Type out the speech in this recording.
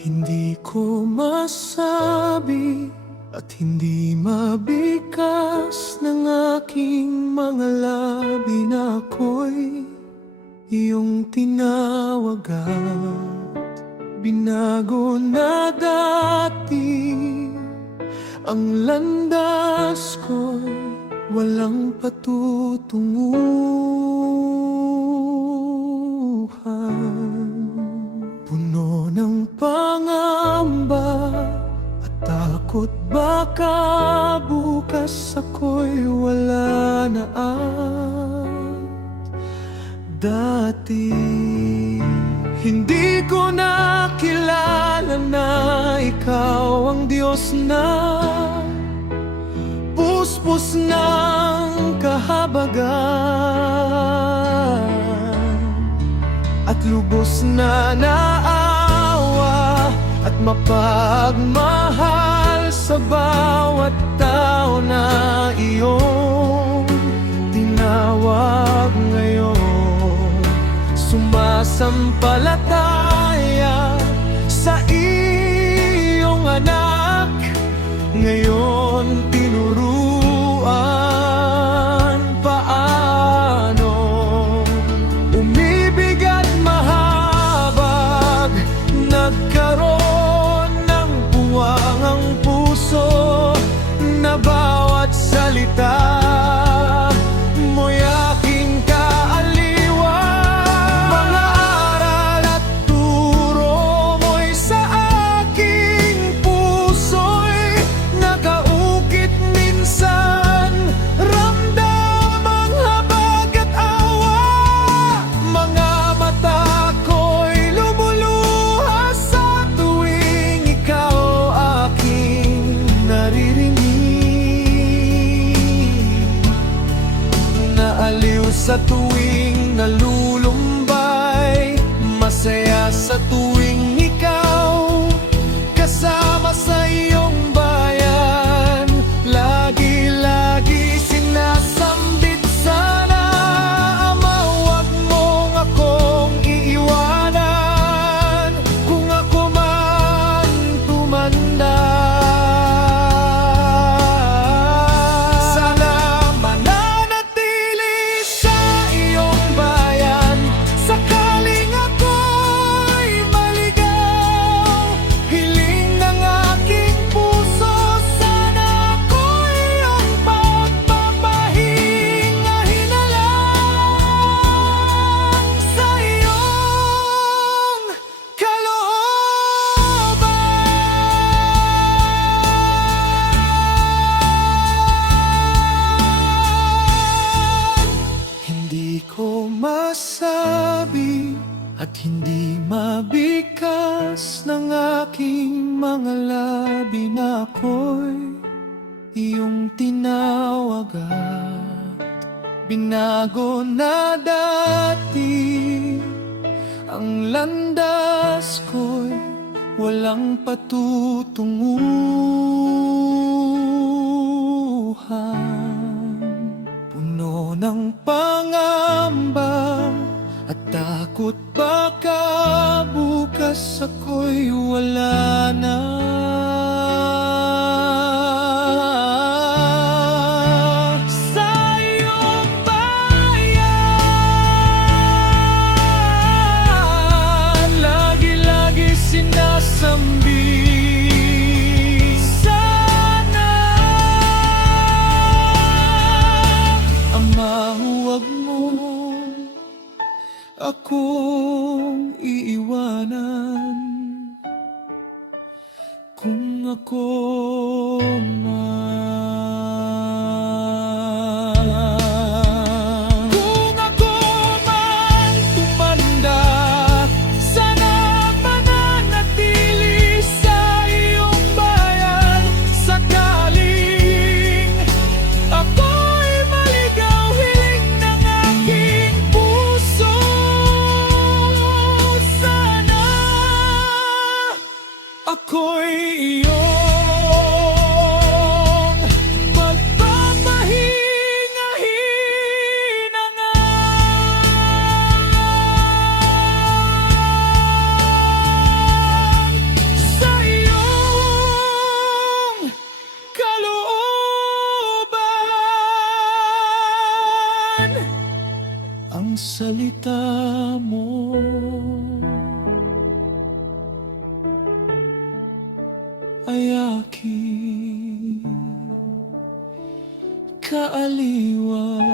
Hindi ko masabi at hindi mabigkas ng aking mga labi na ako'y iyong tinawag at binago na dati. Ang landas ko'y walang patutunguhan, puno ng pangamba at takot baka bukas ako'y wala na at dati. Hindi ko nakilala na ikaw ang Diyos na puspos ng kahabagan at lubos na naawa at mapagmahal sa bawat tao na iyong tinawag ngayon. Sumasampalataya sa iyong anak, ngayon tinuruan paano umibig at mahabag. Nagkaroon ng puwang ang puso na bawat salita mo'y aking kaaliwan. Mga aral at turo mo'y sa aking puso'y nakaukit minsan. Ramdam ang habag at awa, mga mata ko'y lumuluha sa tuwing ikaw aking naririnig. Naaliw sa tuwing nalulumbay, masaya sa tuwing ikaw kasama sa iyong bayan. Lagi-lagi sinasambit sana, Ama, huwag mong akong iiwanan kung ako man tumanda. Sana mananatili sa iyong bayan sakaling ako'y maligaw. Hiling ng aking puso, sana ako'y iyong pagpapahingahin na lang sa iyong kalooban. Hindi ko masabi at hindi mabigkas ng aking mga labi na ako'y iyong tinawag at binago na dati. Ang landas ko'y walang patutunguhan, puno ng pangamba at takot baka bukas ako'y wala na. Sa iyong bayan, lagi-lagi sinasambi. Sana, Ama, huwag mo akong iiwanan kung ako man, kung ako man tumanda. Sana mananatili sa iyong bayan sakaling ako'y maligaw. Hiling ng aking puso, sana ako'y iyong pagpapahingahinangan ay aking kaaliwan.